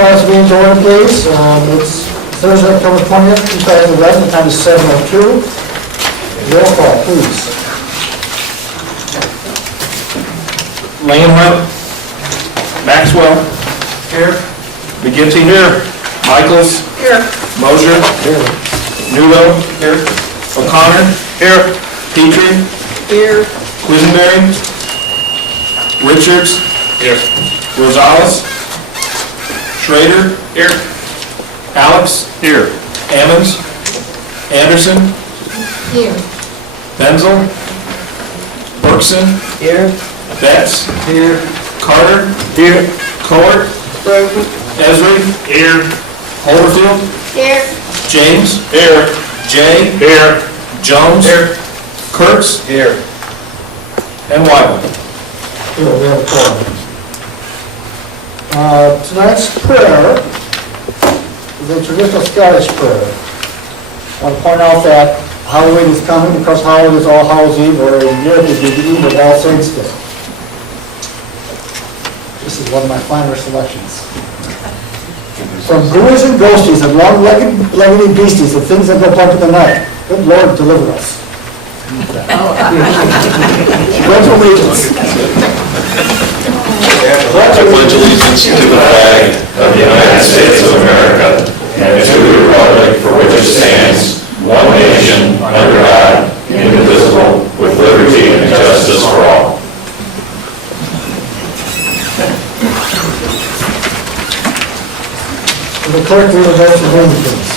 call this meeting to order, please. It's Thursday, October 20th, 2011. The time is 7:02. Roll call, please. Langenhart. Maxwell. Here. McGinty. Here. Michaels. Here. Mosier. Here. Newell. Here. O'Connor. Here. Petrie. Here. Quisenberry. Richards. Here. Rosales. Schrader. Here. Alex. Here. Ammons. Anderson. Here. Benzel. Berkson. Here. Betts. Here. Carter. Here. Cowart. Present. Esri. Here. Holderfield. Here. James. Here. Jay. Here. Jones. Here. Kurtz. Here. And Wyland. Here, we have a quorum. Tonight's prayer is a traditional Scottish prayer. I want to point out that Halloween is coming because Halloween is All Hallows Eve, or in Europe it would be the Eve of All Saints Day. This is one of my finer selections. From ghouls and ghosties and long-legged beasties and things that go bump in the night, good Lord, deliver us. Pledge allegiance. I pledge allegiance to the flag of the United States of America and to the republic for which it stands, one nation, under God, indivisible, with liberty and justice for all. The clerk will address the room, please.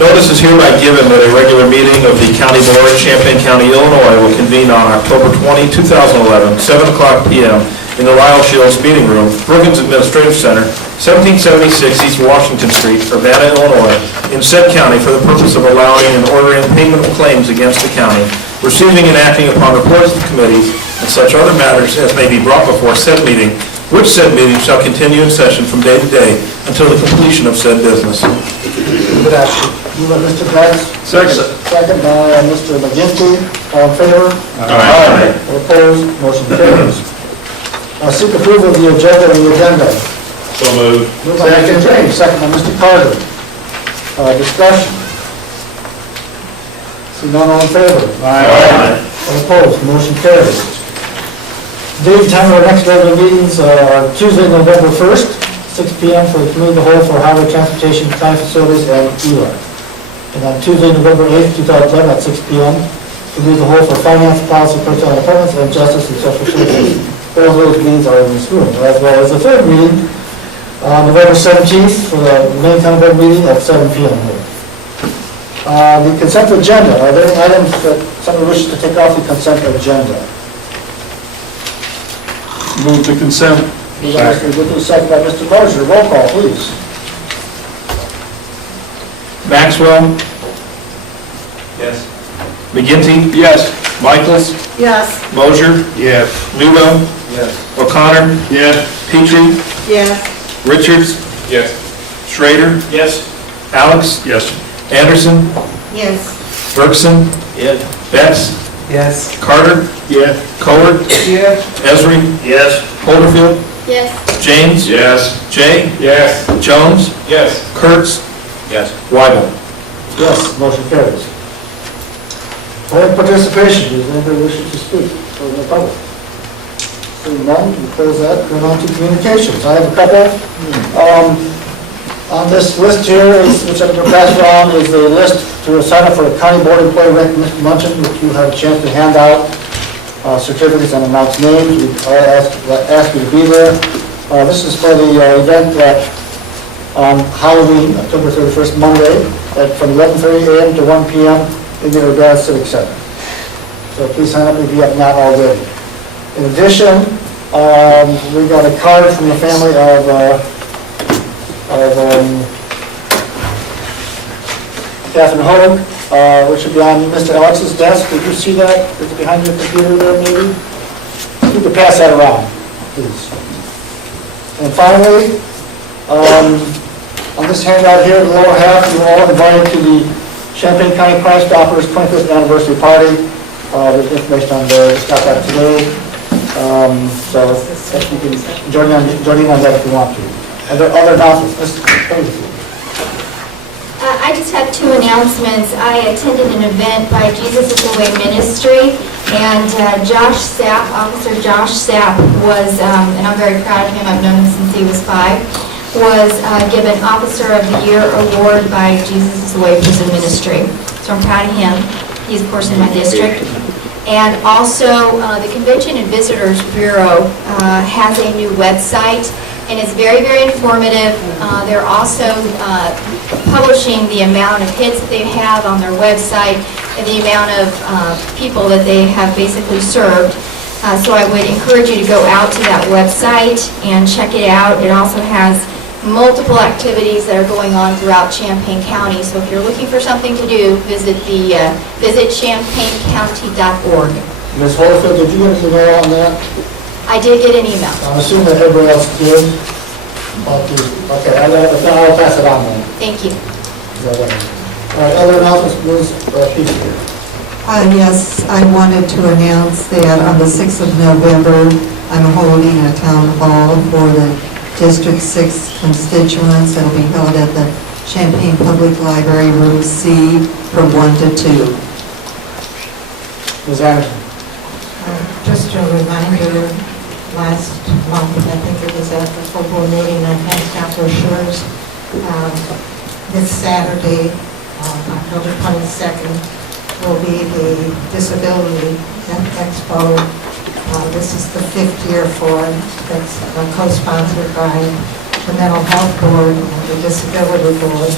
Notice is hereby given that a regular meeting of the County Board, Champaign County, Illinois will convene on October 20, 2011, 7 o'clock p.m. in the Lyle Shields Meeting Room, Brookings Administrative Center, 1776 East Washington Street, Urbana, Illinois, in said county for the purpose of allowing and ordering payment of claims against the county, receiving and acting upon reports of committees, and such other matters as may be brought before said meeting, which said meeting shall continue in session from day to day until the completion of said business. Good afternoon. Move by Mr. Betts. Second. Second by Mr. McGinty. All in favor? Aye. All opposed? Motion carries. Seek approval of the agenda and the agenda. So moved. Moved by Mr. James, second by Mr. Carter. Discussion. See none, all in favor? Aye. All opposed? Motion carries. Date and time of our next regular meetings are Tuesday, November 1st, 6 p.m. for the committee of the whole for highway transportation, county facilities, and ELAR. And on Tuesday, November 8th, 2011, at 6 p.m., committee of the whole for finance, policy, personnel, appointments, and justice and social services. All of those meetings are in this room, as well as the third meeting, November 17th, for the main county board meeting at 7 p.m. here. The consent agenda, are there any items that someone wishes to take off the consent agenda? Move to consent. Moved by Mr. McGinty, second by Mr. Mosier. Roll call, please. Maxwell. Yes. McGinty. Yes. Michaels. Yes. Mosier. Yes. Newell. Yes. O'Connor. Yes. Petrie. Yes. Richards. Yes. Schrader. Yes. Alex. Yes. Anderson. Yes. Berkson. Yes. Betts. Yes. Carter. Yes. Cowart. Yes. Esri. Yes. Holderfield. Yes. James. Yes. Jay. Yes. Jones. Yes. Kurtz. Yes. Wyland. Yes, motion carries. Public participation, does anybody wish to speak for the public? Seeing none, we close that, going on to communications. I have a couple. On this list here, which I'm going to pass around, is the list to sign up for a county board employee recognition luncheon, which you have a chance to hand out certificates and announce names. I ask you to be there. This is for the event that on Halloween, October 31st, Monday, from 11:30 a.m. to 1 p.m. in the Urbana Civic Center. So please sign up if you have not already. In addition, we got a card from the family of Catherine Hogue, which will be on Mr. Alex's desk. Did you see that? Is it behind your computer there, maybe? You can pass that around, please. And finally, on this handout here in the lower half, you're all invited to the Champaign County Crime Stoppers 25th anniversary party. There's information on there. It's got that today. So if you can join in on that if you want to. Are there other announcements? Mr. Cody. I just have two announcements. I attended an event by Jesus is the Way Ministry, and Officer Josh Sapp was, and I'm very proud of him, I've known him since he was 5, was given Officer of the Year award by Jesus is the Way Prison Ministry. So I'm proud of him. He's, of course, in my district. And also, the Convention and Visitors Bureau has a new website, and it's very, very informative. They're also publishing the amount of hits that they have on their website and the amount of people that they have basically served. So I would encourage you to go out to that website and check it out. It also has multiple activities that are going on throughout Champaign County. So if you're looking for something to do, visit champaigncounty.org. Ms. Holyfield, did you get an email on that? I did get an email. I'm assuming that everybody else did. Okay, I'll pass it on then. Thank you. All right, other announcements, Ms. Peter. Yes, I wanted to announce that on the 6th of November, I'm holding a town hall for the District 6 constituents. It'll be held at the Champaign Public Library, Room C, from 1 to 2. Ms. Anderson. Just a reminder, last month, I think it was at the full board meeting, I handed out brochures. This Saturday, October 22nd, will be the Disability Expo. This is the 5th year for it. That's co-sponsored by the Mental Health Board and the Disability Board.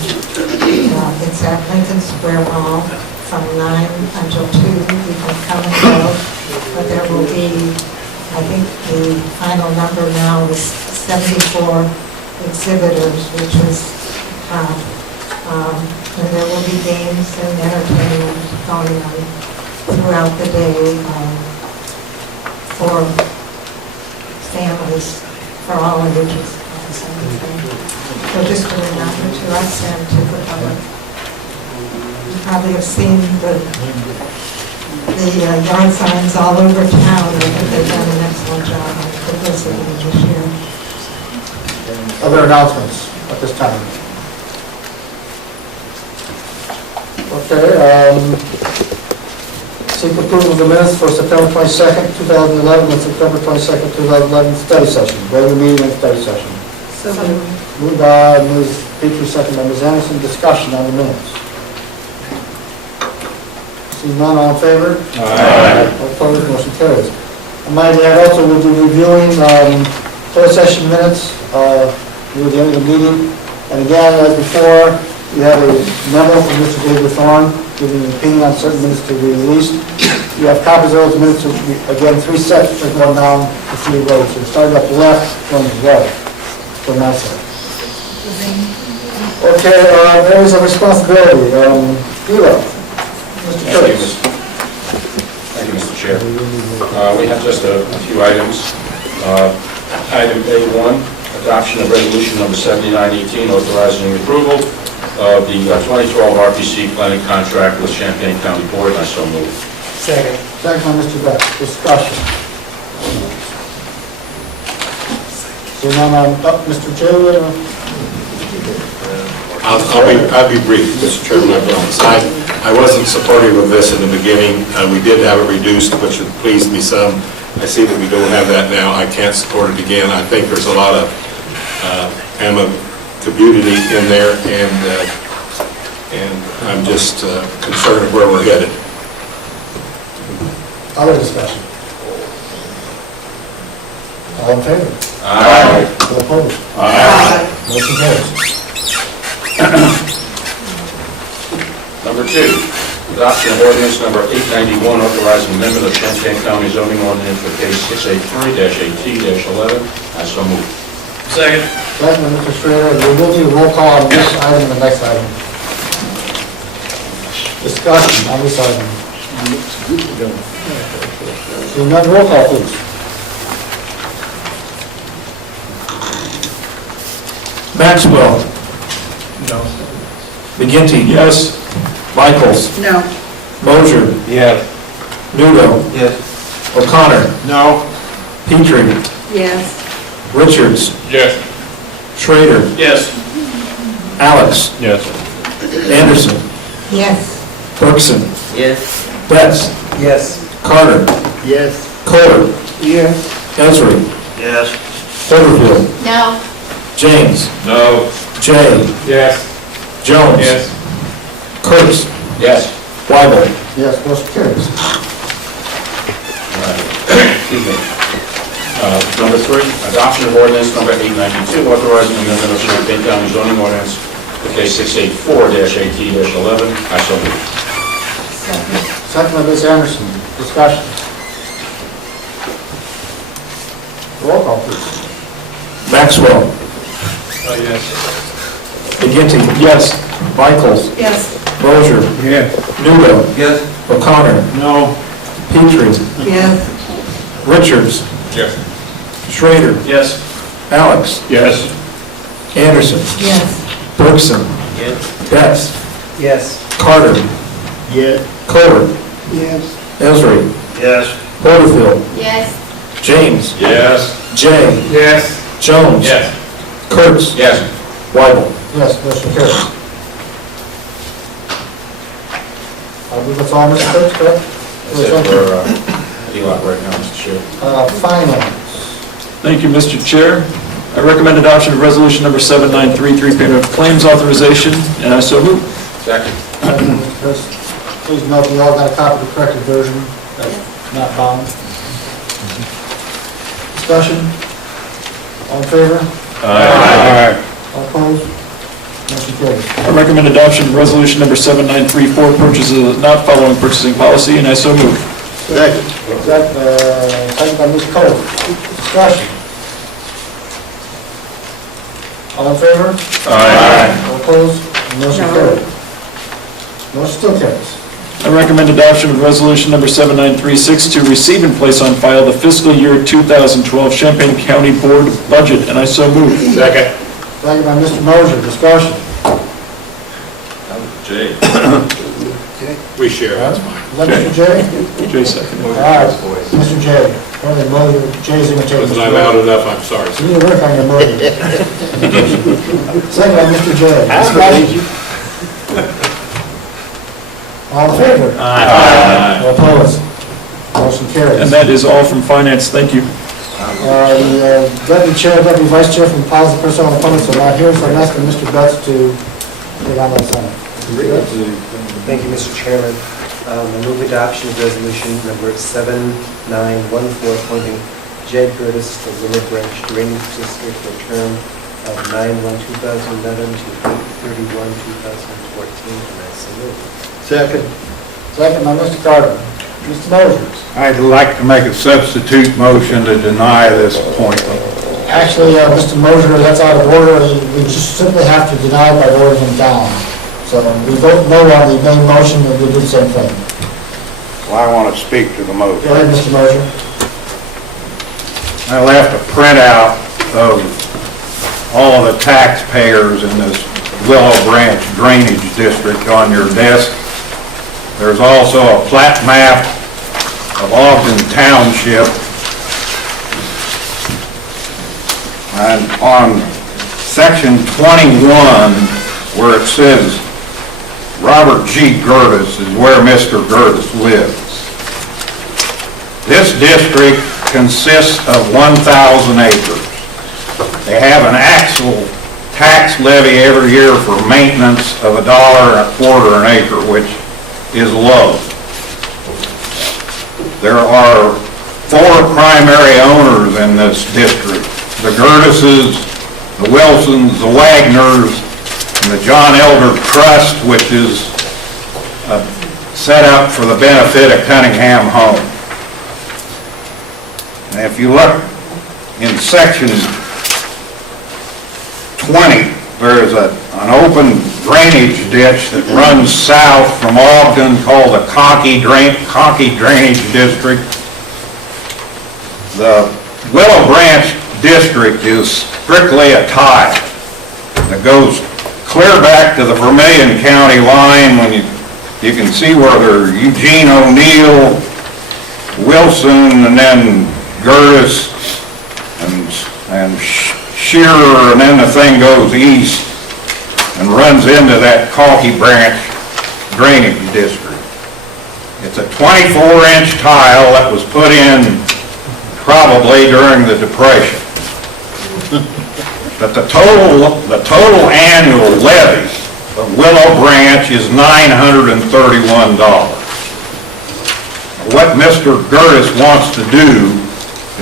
It's at Lincoln Square Mall from 9 until 2. You can come and go, but there will be, I think the final number now is 74 exhibitors, which is and there will be games and entertainment going on throughout the day for families, for all ages. So just a reminder to us and to the public. You probably have seen the yard signs all over town. I think they've done an excellent job on publicity this year. Other announcements at this time? Okay, seek approval of the minutes for September 22nd, 2011, and September 22nd, 2011 study session, regular meeting and study session. So moved. Moved by Ms. Petrie, second by Ms. Anderson. Discussion on the minutes. Seeing none, all in favor? Aye. All opposed, motion carries. I might add also, we'll be reviewing closed session minutes near the end of the meeting. And again, as before, you have a memo from Mr. David Thorne giving an opinion on certain minutes to be released. You have copies of those minutes, again, 3 sets, just going down the 3 rows. So starting up the left, going to the right, from that side. Okay, areas of responsibility. Eli, Mr. Curtis. Thank you, Mr. Chair. We have just a few items. Item A1, adoption of resolution number 7918, authorizing the approval of the 2012 RPC planning contract with Champaign County Board. I so move. Second. Second by Mr. Beck. Discussion. Seeing none, Mr. Chair. I'll be brief, Mr. Chairman. I wasn't supportive of this in the beginning. We did have it reduced, which pleased me some. I see that we don't have that now. I can't support it again. I think there's a lot of community in there, and I'm just concerned of where we're headed. Other discussion. All in favor? Aye. All opposed? Aye. Motion carries. Number 2, adoption of ordinance number 891, authorizing amendment of Champaign County zoning ordinance for case 683-AT-11. I so move. Second. Second by Mr. Schrader. We will need a roll call on this item and the next item. Discussion on this item. Seeing none, roll call, please. Maxwell. No. McGinty. Yes. Michaels. No. Mosier. Yes. Nudo. Yes. O'Connor. No. Petrie. Yes. Richards. Yes. Schrader. Yes. Alex. Yes. Anderson. Yes. Bergson. Yes. Betts. Yes. Carter. Yes. Kohler. Yes. Esri. Yes. Porterfield. No. James. No. Jay. Yes. Jones. Yes. Kurtz. Yes. Weibel. Yes, motion carries. Excuse me. Number 3, adoption of ordinance number 892, authorizing amendment of Champaign County zoning ordinance, case 684-AT-11. I so move. Second. Second by Ms. Anderson. Discussion. Roll call, please. Maxwell. Yes. McGinty. Yes. Michaels. Yes. Mosier. Yes. Newell. Yes. O'Connor. No. Petrie. Yes. Richards. Yes. Schrader. Yes. Alex. Yes. Anderson. Yes. Bergson. Yes. Betts. Yes. Carter. Yes. Kohler. Yes. Esri. Yes. Porterfield. Yes. James. Yes. Jay. Yes. Jones. Yes. Kurtz. Yes. Weibel. Yes, motion carries. I believe that's all, Mr. Kurtz, correct? That's it for ELOC right now, Mr. Chair. Finance. Thank you, Mr. Chair. I recommend adoption of resolution number 7933, payment of claims authorization, and I so move. Second. Second by Mr. Kurtz. Please note, we all got a copy of the corrected version, that's not bound. Discussion? All in favor? Aye. All opposed? Motion carries. I recommend adoption of resolution number 7934, purchases not following purchasing policy, and I so move. Second by Ms. Cole. Discussion? All in favor? Aye. All opposed? Motion carries. Motion still carries. I recommend adoption of resolution number 7936 to receive and place on file the fiscal year 2012 Champaign County Board budget, and I so move. Second. Second by Mr. Mosier. Discussion? Jay. We share, that's fine. Is that Mr. J? Jay seconded. All right, Mr. J. Apparently Mosier, J's imitating Wasn't Mr. I loud enough? I'm sorry. You need to work on your Mosier. Second by Mr. J. Discussion? All in favor? Aye. All opposed? Motion carries. And that is all from finance. Thank you. The deputy chair, deputy vice chair from policy personnel and appointments are not here, so I'm asking Mr. Betts to take on that sign. Thank you, Mr. Chairman. I move adoption of resolution number 7914, appointing Jed Curtis to Willow Branch Drainage District for a term of 9/1/2011 to 8/31/2014, and I so move. Second. Second by Mr. Carter. Mr. Mosier. I'd like to make a substitute motion to deny this appointment. Actually, Mr. Mosier, that's out of order. We just simply have to deny it by voting him down. So we vote no on the main motion, and we do the same thing. Well, I want to speak to the motion. Go ahead, Mr. Mosier. I left a printout of all of the taxpayers in this Willow Branch Drainage District on your desk. There's also a plat map of Ogden Township. And on section 21, where it says Robert G. Gertis is where Mr. Gertis lives. This district consists of 1,000 acres. They have an actual tax levy every year for maintenance of $1.25 an acre, which is low. There are 4 primary owners in this district: the Gertises, the Wilsons, the Wagners, and the John Elder Trust, which is set up for the benefit of Cunningham Home. And if you look in section 20, there's an open drainage ditch that runs south from Ogden called the Conkey Drainage District. The Willow Branch District is strictly a tile that goes clear back to the Vermilion County line. When you can see where they're Eugene O'Neill, Wilson, and then Gertis and Shearer, and then the thing goes east and runs into that Conkey Branch drainage district. It's a 24-inch tile that was put in probably during the Depression. But the total annual levy of Willow Branch is $931. What Mr. Gertis wants to do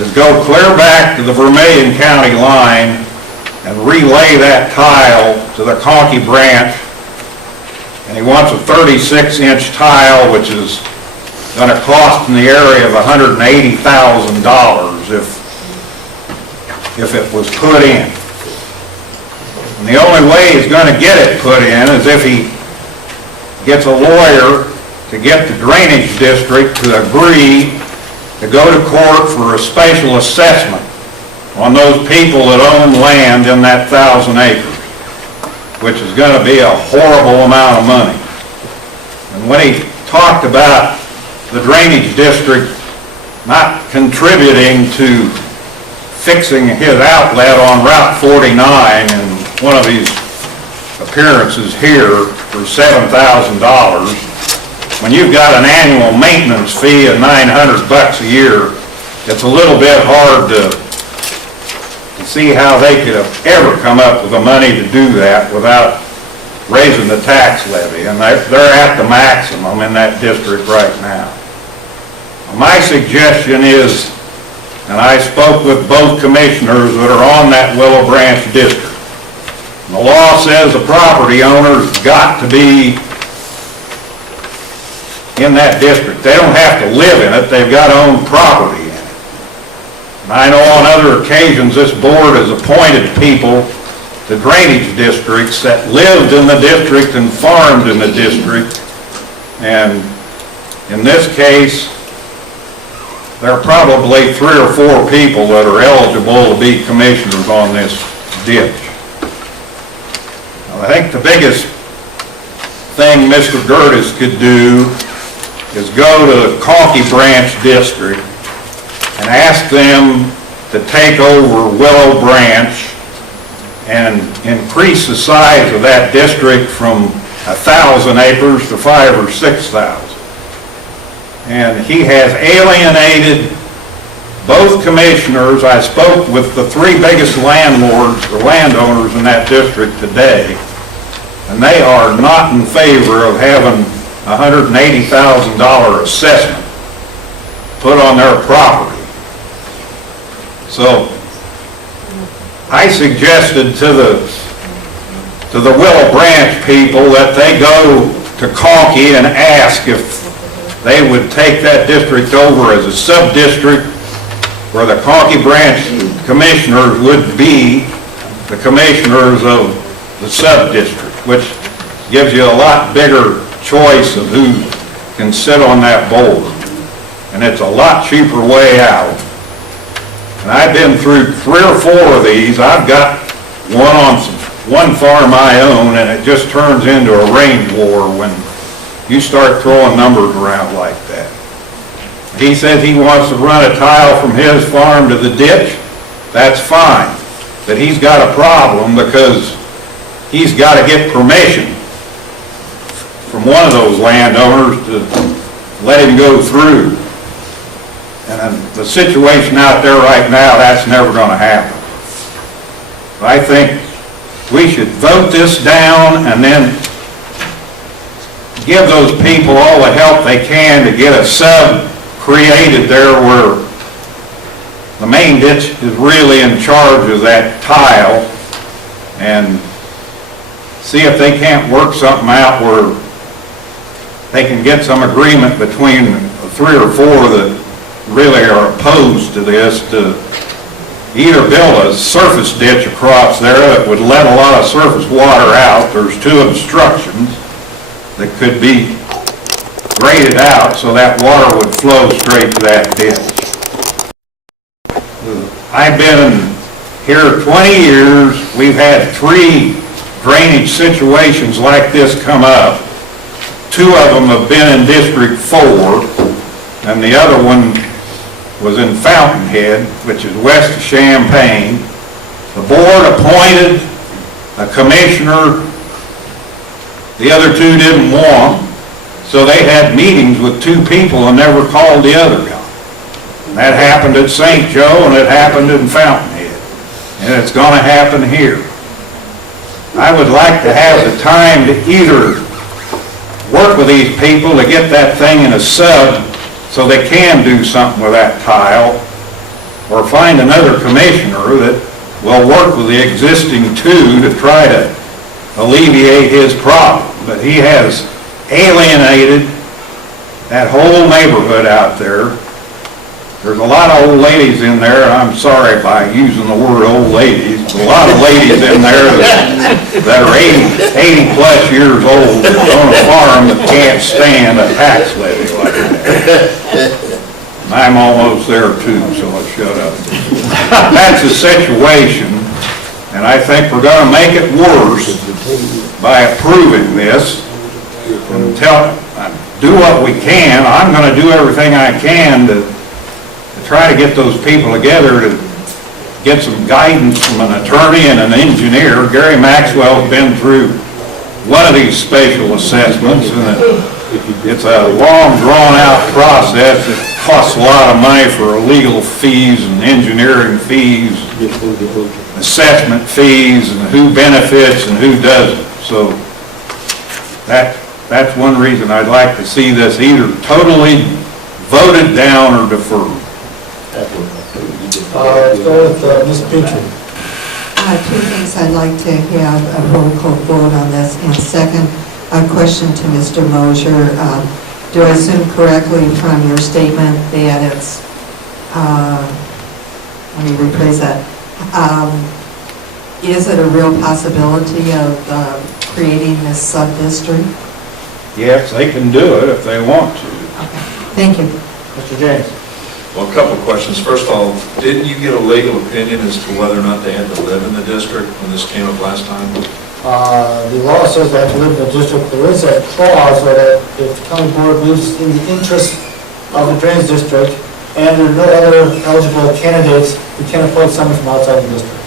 is go clear back to the Vermilion County line and relay that tile to the Conkey Branch. And he wants a 36-inch tile, which is going to cost in the area of $180,000 if it was put in. And the only way he's going to get it put in is if he gets a lawyer to get the drainage district to agree to go to court for a special assessment on those people that own land in that 1,000 acres, which is going to be a horrible amount of money. And when he talked about the drainage district not contributing to fixing his outlet on Route 49 in one of his appearances here for $7,000, when you've got an annual maintenance fee of $900 a year, it's a little bit hard to see how they could have ever come up with the money to do that without raising the tax levy. And they're at the maximum in that district right now. My suggestion is, and I spoke with both commissioners that are on that Willow Branch district, the law says the property owner's got to be in that district. They don't have to live in it, they've got to own property in it. And I know on other occasions this board has appointed people to drainage districts that lived in the district and farmed in the district. And in this case, there are probably 3 or 4 people that are eligible to be commissioners on this ditch. I think the biggest thing Mr. Gertis could do is go to the Conkey Branch District and ask them to take over Willow Branch and increase the size of that district from 1,000 acres to 5,000 or 6,000. And he has alienated both commissioners. I spoke with the 3 biggest landlords or landowners in that district today, and they are not in favor of having a $180,000 assessment put on their property. So I suggested to the Willow Branch people that they go to Conkey and ask if they would take that district over as a sub-district where the Conkey Branch commissioners would be the commissioners of the sub-district, which gives you a lot bigger choice of who can sit on that board. And it's a lot cheaper way out. And I've been through 3 or 4 of these. I've got one on one farm I own, and it just turns into a range war when you start throwing numbers around like that. He says he wants to run a tile from his farm to the ditch. That's fine. But he's got a problem because he's got to get permission from one of those landowners to let him go through. And the situation out there right now, that's never going to happen. I think we should vote this down and then give those people all the help they can to get a sub created there where the main ditch is really in charge of that tile, and see if they can't work something out where they can get some agreement between the 3 or 4 that really are opposed to this to either build a surface ditch across there that would let a lot of surface water out. There's 2 obstructions that could be graded out so that water would flow straight to that ditch. I've been here 20 years. We've had 3 drainage situations like this come up. 2 of them have been in District 4, and the other one was in Fountainhead, which is west of Champaign. The board appointed a commissioner the other two didn't want, so they had meetings with two people and never called the other guy. That happened at St. Joe and it happened in Fountainhead. And it's going to happen here. I would like to have the time to either work with these people to get that thing in a sub so they can do something with that tile, or find another commissioner that will work with the existing two to try to alleviate his problem. But he has alienated that whole neighborhood out there. There's a lot of old ladies in there, I'm sorry by using the word old ladies, but a lot of ladies in there that are 80 plus years old that own a farm that can't stand a tax levy like that. I'm almost there too, so I'll shut up. That's the situation, and I think we're gonna make it worse by approving this. Do what we can. I'm gonna do everything I can to try to get those people together to get some guidance from an attorney and an engineer. Gary Maxwell's been through one of these spatial assessments, and it's a long, drawn-out process. It costs a lot of money for legal fees and engineering fees, assessment fees, and who benefits and who doesn't. So that's one reason I'd like to see this either totally voted down or deferred. Let's go with Ms. Petrie. Two things I'd like to have a roll call vote on this. And second, a question to Mr. Mosier. Do I assume correctly from your statement that it's, let me rephrase that, is it a real possibility of creating this sub-district? Yes, they can do it if they want to. Okay. Thank you. Mr. James. Well, a couple of questions. First of all, didn't you get a legal opinion as to whether or not they had to live in the district when this came up last time? The law says they have to live in the district. There is a clause that if the county board lives in the interest of the drainage district and there are no other eligible candidates, we can appoint someone from outside the district.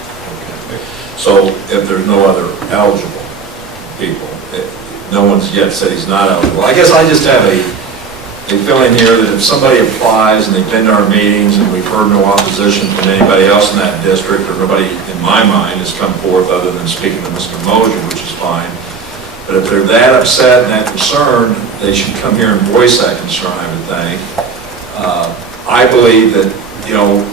Okay. So if there's no other eligible people, no one's yet said he's not eligible. I guess I just have a feeling here that if somebody applies and they've been to our meetings and we've heard no opposition from anybody else in that district, or nobody in my mind has come forth other than speaking to Mr. Mosier, which is fine. But if they're that upset and that concerned, they should come here and voice that concern, I would think. I believe that, you know,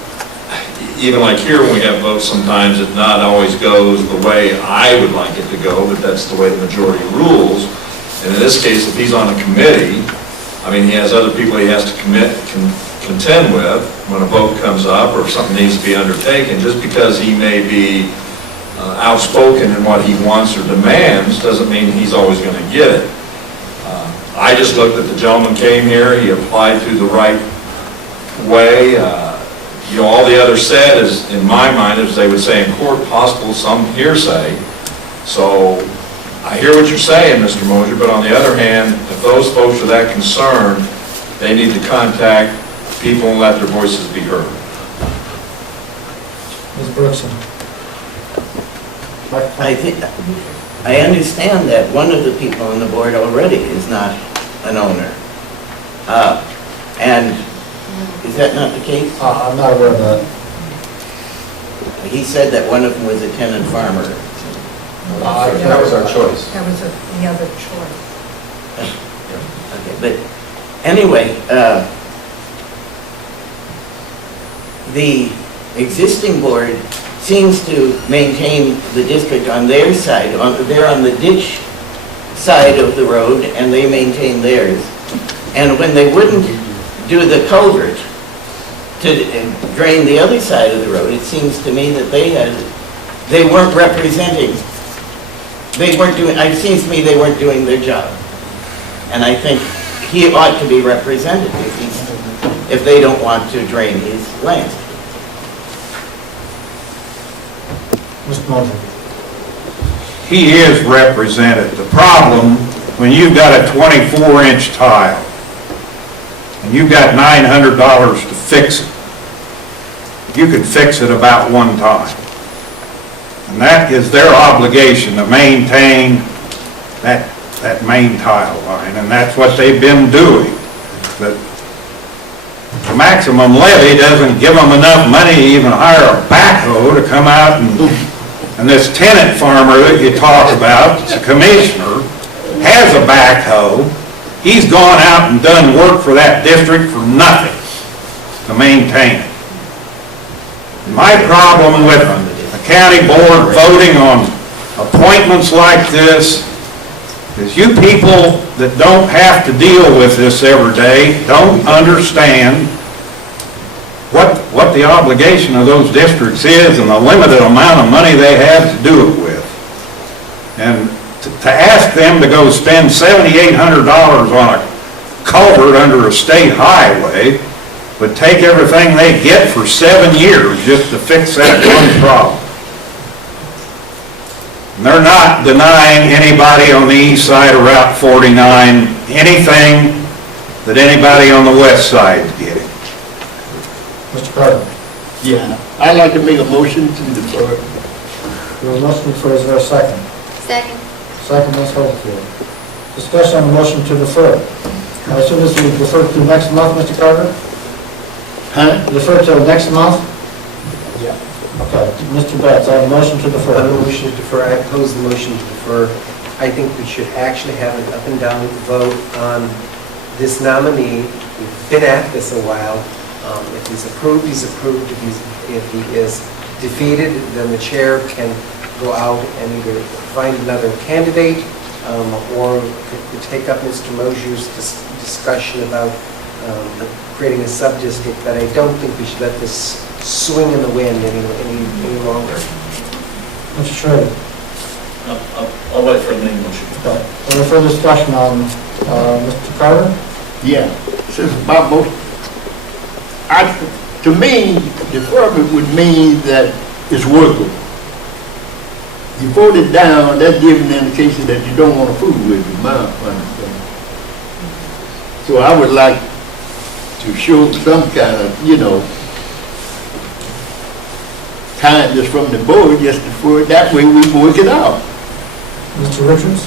even like here when we have votes, sometimes it not always goes the way I would like it to go, but that's the way the majority rules. And in this case, if he's on a committee, I mean, he has other people he has to contend with when a vote comes up or if something needs to be undertaken. Just because he may be outspoken in what he wants or demands doesn't mean he's always going to get it. I just looked at the gentleman came here, he applied through the right way. You know, all the other said is, in my mind, as they would say in court, possible some hearsay. So I hear what you're saying, Mr. Mosier, but on the other hand, if those folks are that concerned, they need to contact people and let their voices be heard. Ms. Bergson. I understand that one of the people on the board already is not an owner. And is that not the case? I'm not aware of that. He said that one of them was a tenant farmer. That was our choice. That was the other choice. Okay, but anyway, the existing board seems to maintain the district on their side. They're on the ditch side of the road, and they maintain theirs. And when they wouldn't do the culvert to drain the other side of the road, it seems to me that they weren't representing. It seems to me they weren't doing their job. And I think he ought to be represented if they don't want to drain his land. Mr. Mosier. He is represented. The problem, when you've got a 24-inch tile, and you've got $900 to fix it, you could fix it about one time. And that is their obligation to maintain that main tile line, and that's what they've been doing. But the maximum levy doesn't give them enough money to even hire a backhoe to come out and this tenant farmer that you talk about, the commissioner, has a backhoe. He's gone out and done work for that district for nothing to maintain it. My problem with the county board voting on appointments like this is you people that don't have to deal with this every day don't understand what the obligation of those districts is and the limited amount of money they have to do it with. And to ask them to go spend $7,800 on a culvert under a state highway would take everything they get for 7 years just to fix that one problem. And they're not denying anybody on the east side of Route 49 anything that anybody on the west side is getting. Mr. Carter? Yeah, I'd like to make a motion to defer. Your motion to defer, is there a second? Second. Second, Ms. Hopefield. Discussion on the motion to defer. I assume this will be deferred to next month, Mr. Carter? Huh? Defer to next month? Yeah. Okay, Mr. Betts, I have a motion to On defer. the motion to defer, I oppose the motion to defer. I think we should actually have an up and down vote on this nominee. We've been at this a while. If he's approved, he's approved. If he is defeated, then the chair can go out and either find another candidate or could take up Mr. Mosier's discussion about creating a sub-district, but I don't think we should let this swing in the wind any longer. Mr. Schrader? I'll wait for the main motion. Okay. Any further discussion on Mr. Carter? Yeah, since my motion, to me, deferment would mean that it's workable. You vote it down, that's giving an indication that you don't want to fool with it, my understanding. So I would like to show some kind of, kindness from the board just for it. That way we work it out. Mr. Richards?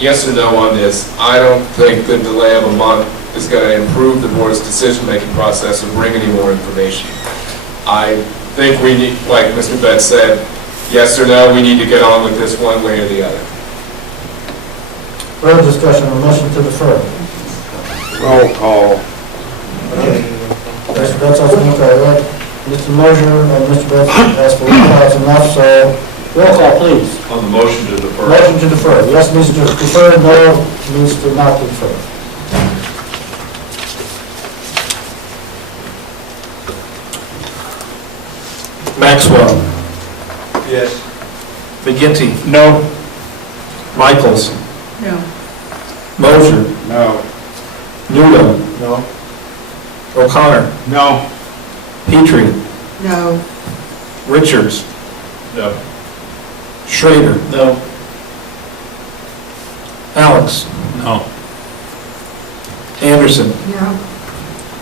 Yes or no on this? I don't think the delay of a month is going to improve the board's decision-making process or bring any more information. I think we need, like Mr. Betts said, yes or no, we need to get on with this one way or the other. Further discussion on the motion to defer? Roll call. Mr. Betts, okay, Mr. Mosier and Mr. Betts asked for roll call, it's enough, so roll call, please. On the motion to defer. Motion to defer. Yes means to defer, no means to not defer. Maxwell. Yes. McGinty. No. Michaels. No. Mosier. No. Newland. No. O'Connor. No. Petrie. No. Richards. No. Schrader. No. Alex. No. Anderson. No.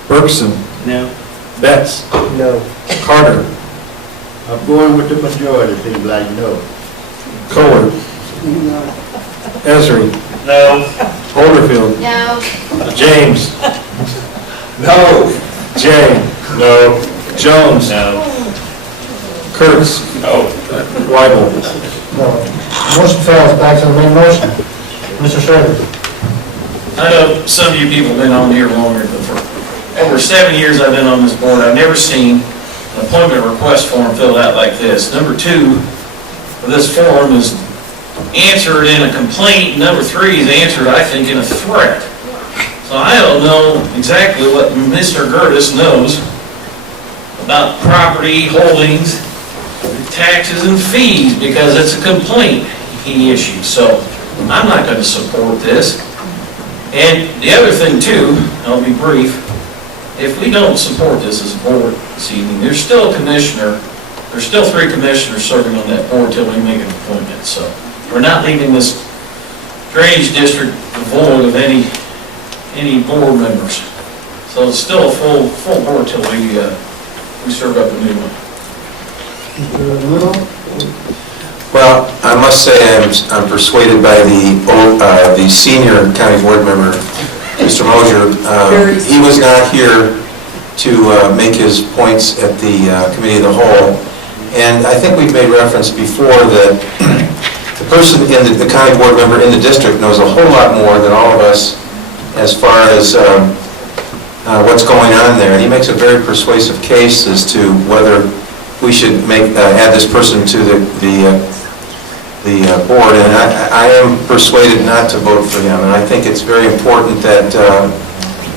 Bergson. No. Betts. No. Carter. I'm going with the majority, seems like no. Kohler. Esri. No. Holderfield. No. James. No. Jay. No. Jones. No. Kurtz. No. Weibel. No. Motion fails, back to the main motion. Mr. Schrader? I know some of you people have been on here longer, but for over 7 years I've been on this board, I've never seen an appointment request form filled out like this. Number 2, this form is answered in a complaint. Number 3 is answered, I think, in a threat. So I don't know exactly what Mr. Gertis knows about property holdings, taxes and fees, because it's a complaint he issued. So I'm not going to support this. And the other thing too, I'll be brief, if we don't support this as a board this evening, there's still a commissioner, there's still 3 commissioners serving on that board till we make an appointment. So we're not leaving this drainage district devoid of any board members. So it's still a full board till we serve up a new one. Mr. Ludo? Well, I must say I'm persuaded by the senior county board member, Mr. Mosier. He was not here to make his points at the committee of the whole. And I think we've made reference before that the person in the county board member in the district knows a whole lot more than all of us as far as what's going on there. And he makes a very persuasive case as to whether we should add this person to the board. And I am persuaded not to vote for him. And I think it's very important that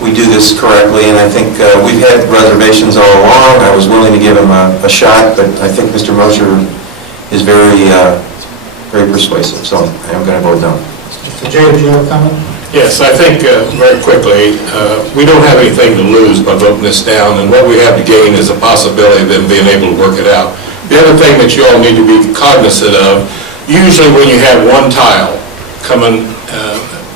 we do this correctly. And I think we've had reservations all along. I was willing to give him a shot, but I think Mr. Mosher is very persuasive. So I am going to vote no. Mr. James, you have a comment? Yes, I think very quickly, we don't have anything to lose by voting this down, and what we have to gain is a possibility of them being able to work it out. The other thing that you all need to be cognizant of, usually when you have one tile coming,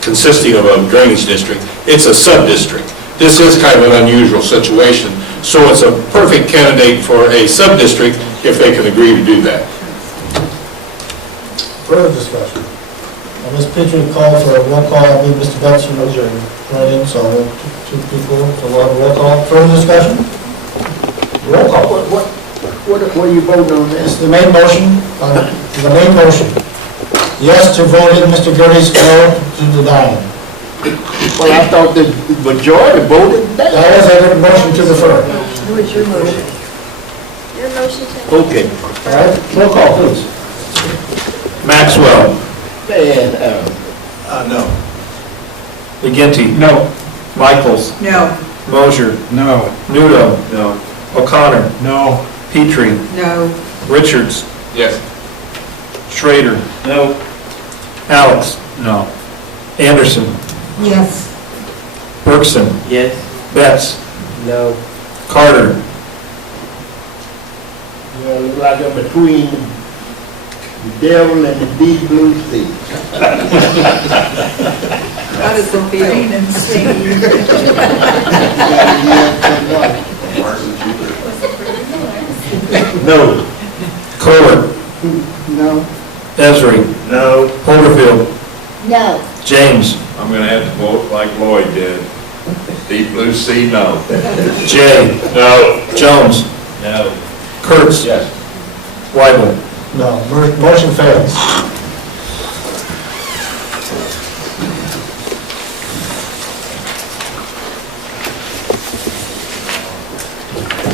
consisting of a drainage district, it's a sub-district. This is kind of an unusual situation, so it's a perfect candidate for a sub-district if they can agree to do that. Further discussion? Ms. Petrie called for a roll call. I believe Mr. Benson was running, so two people, so we'll have a roll call. Further discussion? Roll call. What are you voting on This this? is the main motion. The main motion. Yes to vote in Mr. Gertie's, no to deny him. Well, I thought the majority voted That down. was a motion to defer. Who is your motion? Your motion to... Okay. All right, roll call, please. Maxwell. Man, No. McGinty. No. Michaels. No. Mosier. No. Nudo. No. O'Connor. No. Petrie. No. Richards. Yes. Schrader. No. Alex. No. Anderson. Yes. Bergson. Yes. Betts. No. Carter. yeah, look like I'm between the devil and the deep blue sea. How does it feel? No. Kohler. No. Esri. No. Porterfield. No. James. I'm going to have to vote like Lloyd did. Deep blue sea, no. Jay. No. Jones. No. Kurtz. Yes. Weibel. No. Motion fails.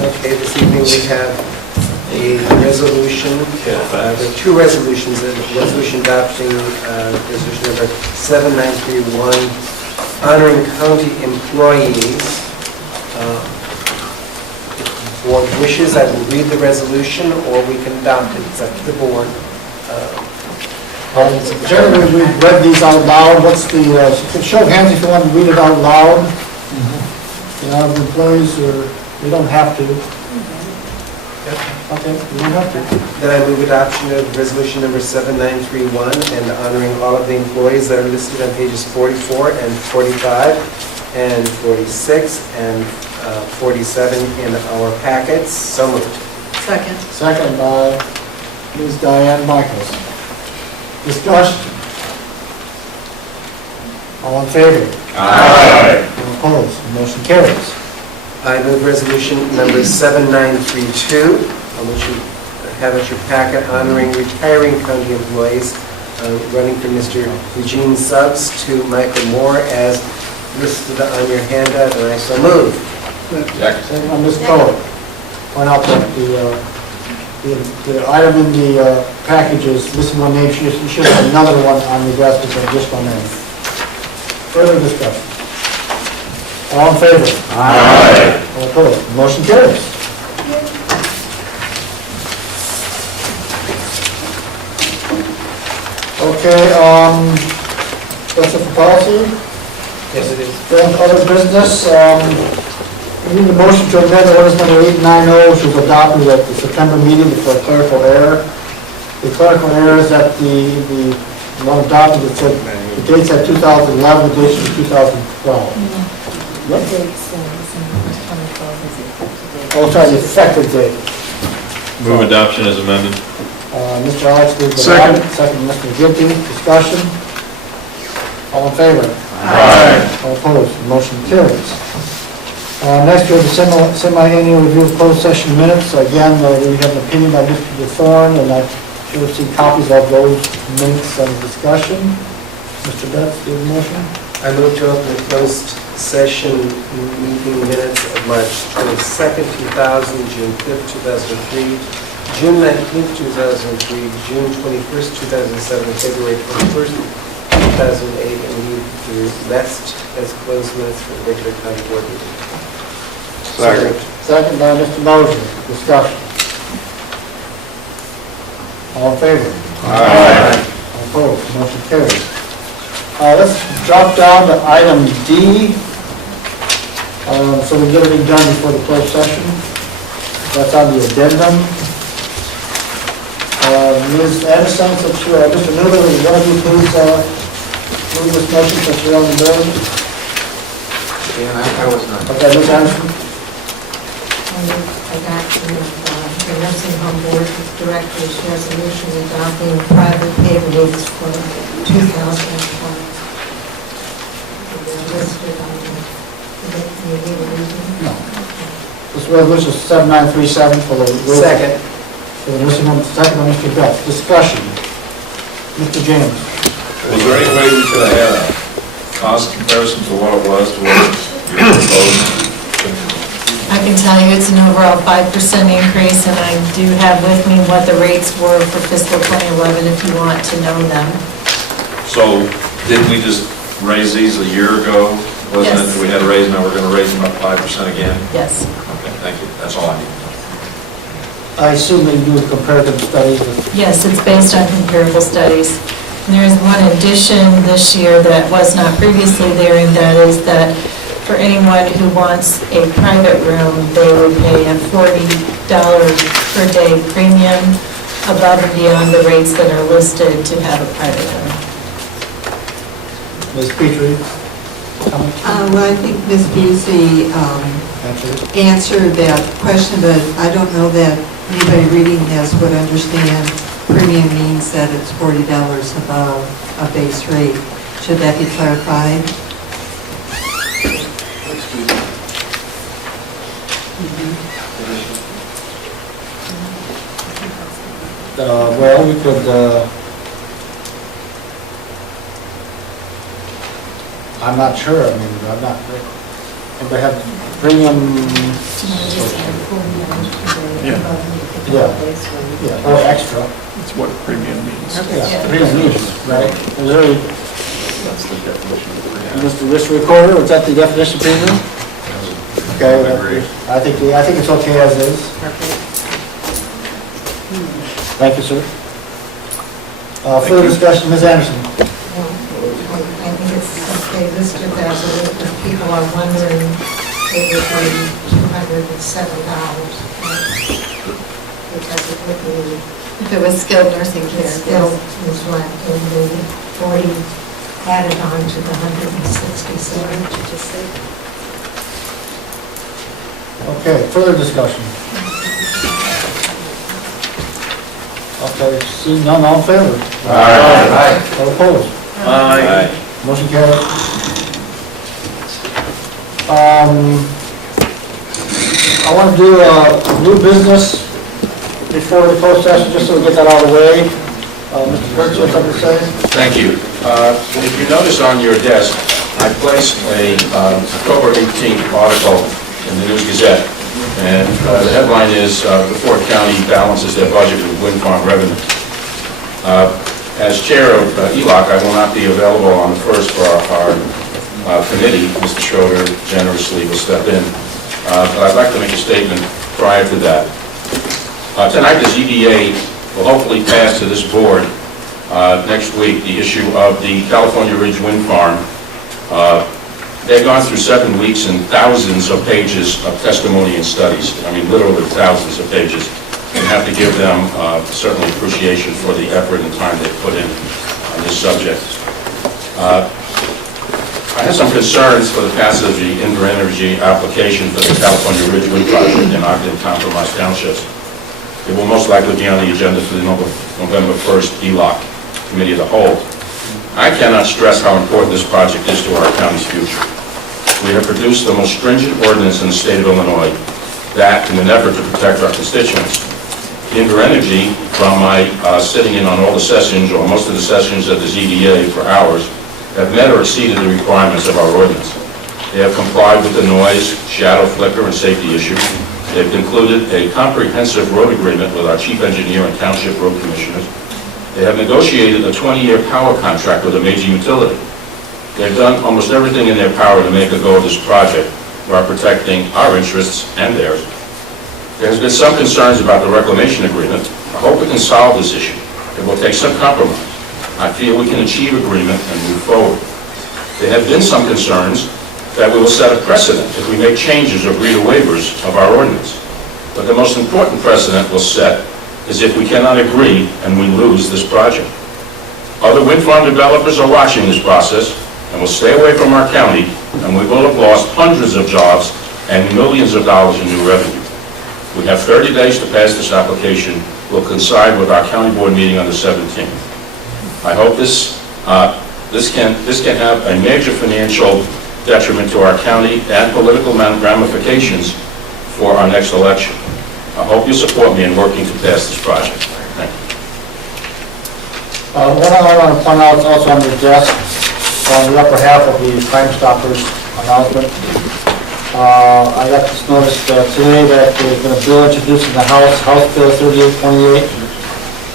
Okay, this evening we have a resolution, there are two resolutions, a resolution adopting resolution number 7931, honoring county employees. If the board wishes, I will read the resolution, or we can adopt it, it's up to the board. Generally, we've read these out loud. What's the, show of hands if you want to read it out loud. You know, employees, or we don't have to. Okay, you don't have to. Then I move adoption of resolution number 7931 and honoring all of the employees that are listed on pages 44 and 45 and 46 and 47 in our packets. So moved. Second. Second by Ms. Diane Michaels. Discussion? All in favor? Aye. All opposed? Motion carries. I move resolution number 7932, which you have at your packet, honoring retiring county employees, running from Mr. Eugene Subs to Michael Moore as listed on your handout, and I so move. Second by Ms. Kohler. Point out that the item in the package is missing one name. You should have another one on the desk with just one name. Further discussion? All in favor? Aye. All opposed? Motion carries. Okay, that's it for policy. Yes, it is. Then other business, we need a motion to amend ordinance number 890, which was adopted at the September meeting for a clerical error. The clerical error is that the one adopted, it said, the date said 2011, the date is 2012. The date says December 2012 is the effective date. Oh, sorry, the effective date. Move adoption as amended. Mr. Alex moved the Second. item, second Mr. Gibby, discussion. All in favor? Aye. All opposed, motion carries. Next, we have the semi-annual review of closed session minutes. Again, we have an opinion by Mr. DeThorne, and I should have seen copies of those minutes and discussion. Mr. Betts, do you have a motion? I move to open the closed session meeting minutes of March 22nd, 2000, June 5th, 2003, June 19th, 2003, June 21st, 2007, and February 21st, 2008, and leave the rest as closed minutes for the regular county board meeting. Second. Second by Mr. Moser, discussion. All in favor? Aye. All opposed, motion carries. Let's drop down to item D, so we get everything done before the closed session. That's on the addendum. Ms. Anderson, since you're, Mr. Miller, would one of you please move this motion since you're on the board? Yeah, I was not. Okay, Ms. Anderson? Adoption of the nursing home board of directors resolution adopting private pay rates for 2012. Listed on the, No. This resolution is 7937 for the... Second. For the nursing home, second by Mr. Betts. Discussion. Mr. James? Is there any way we could have had a cost comparison to what it was to what you're proposing? I can tell you it's an overall 5% increase, and I do have with me what the rates were for fiscal 2011 if you want to know them. So, didn't we just raise these a year ago? Wasn't Yes. it, we had a raise, now we're going to raise them up 5% again? Yes. Okay, thank you, that's all I need. I assume that you do comparative studies with... Yes, it's based on comparable studies. And there is one addition this year that was not previously there, and that is that for anyone who wants a private room, they would pay a $40 per day premium above and beyond the rates that are listed to have a private room. Ms. Petrie? Well, I think Ms. Busey answered that question, but I don't know that anybody reading this would understand premium means that it's $40 above a base rate. Should that be clarified? Well, we could, I'm not sure, I mean, I'm not, if they have premium, yeah, or extra. That's what premium means. Yeah, premium means, right? Is there, That's the definition of premium. Mr. Recorder, is that the definition of premium? Okay, I think it's okay as is. Thank you, sir. Further discussion, Ms. Anderson. I think it's okay listed as if people are wondering, it would be $207. Because it would be... If it was skilled nursing care. Still is what, in the 40 added on to the 167. Okay, further discussion. Okay, seeing none, all in favor? Aye. All opposed? Aye. Motion carried. I want to do new business before the closed session, just so we get that out of the way. Mr. Kurtz, you have something to say? Thank you. If you notice on your desk, I placed a October 18th article in the News Gazette, and the headline is, the Fort County balances their budget with wind farm revenue. As chair of ELOC, I will not be available on the first for our committee. Mr. Schroeder generously will step in. But I'd like to make a statement prior to that. Tonight, the ZBA will hopefully pass to this board next week the issue of the California Ridge Wind Farm. They've gone through 7 weeks and thousands of pages of testimony and studies. I mean, literally thousands of pages. And have to give them certainly appreciation for the effort and time they put in on this subject. I have some concerns for the passage of the Inver Energy application for the California Ridge Wind Project in Ogden Compromise Townships. It will most likely be on the agenda for the November 1st ELOC Committee of the Whole. I cannot stress how important this project is to our county's future. We have produced the most stringent ordinance in the state of Illinois, that in an effort to protect our constituents. Kinder Energy, from my sitting in on all the sessions, or most of the sessions at the ZDA for hours, have met or exceeded the requirements of our ordinance. They have complied with the noise, shadow, flicker, and safety issue. They've concluded a comprehensive road agreement with our chief engineer and township road commissioners. They have negotiated a 20-year power contract with a major utility. They've done almost everything in their power to make a go of this project while protecting our interests and theirs. There has been some concerns about the reclamation agreement. I hope we can solve this issue. It will take some compromise. I feel we can achieve agreement and move forward. There have been some concerns that we will set a precedent if we make changes or agree to waivers of our ordinance. But the most important precedent we'll set is if we cannot agree and we lose this project. Other wind farm developers are watching this process and will stay away from our county, and we will have lost hundreds of jobs and millions of dollars in new revenue. We have 30 days to pass this application. We'll coincide with our county board meeting on the 17th. I hope this can have a major financial detriment to our county and political ramifications for our next election. I hope you support me in working to pass this project. Thank you. One thing I want to point out is also on your desk, on the upper half of the Crime Stoppers announcement. I got this notice today that there's been a bill introduced in the House Bill 3828,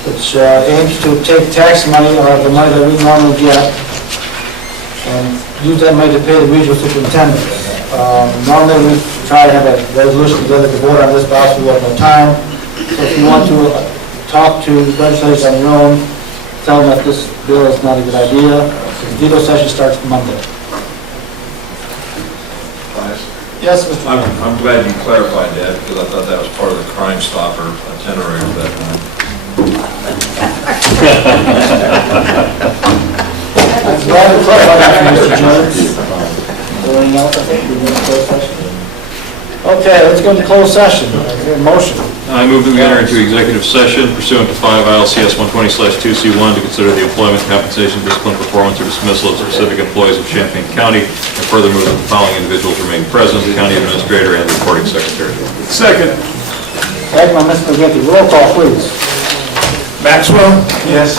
which aims to take tax money, or the money that we normally get, and use that money to pay the regional superintendent. Normally, we try to have a resolution together to vote on this, but also we have no time. So if you want to talk to legislators on your own, tell them that this bill is not a good idea. The veto session starts Monday. Yes, Mr. Chairman. I'm glad you clarified that, because I thought that was part of the Crime Stopper itinerary of that night. I'm glad to clarify that, Mr. Jones. Anything else, I think, we're going to close session? Okay, let's go into closed session. Motion. I move that we enter into executive session pursuant to 5 ILCS 120/2C1 to consider the employment, compensation, discipline, performance, or dismissal of specific employees of Champaign County, and further move that the following individuals remain present, the county administrator and the recording secretary. Second. Second by Mr. McGinty. Roll call, please. Maxwell? Yes.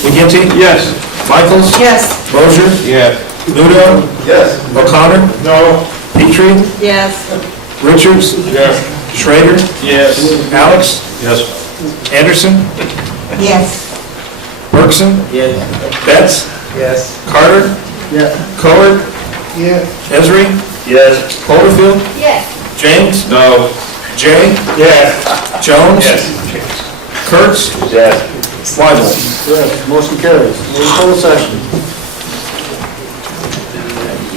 McGinty? Yes. Michaels? Yes. Mosier? Yes. Ludo? Yes. O'Connor? No. Petrie? Yes. Richards? Yes. Schrader? Yes. Alex? Yes. Anderson? Yes. Bergson? Yes. Betts? Yes. Carter? Yeah. Kohler? Yeah. Esri? Yes. Porterfield? Yes. James? No. Jay? Yes. Jones? Yes. Kurtz? Yes. Weidel? Yes, motion carries. We're in closed session.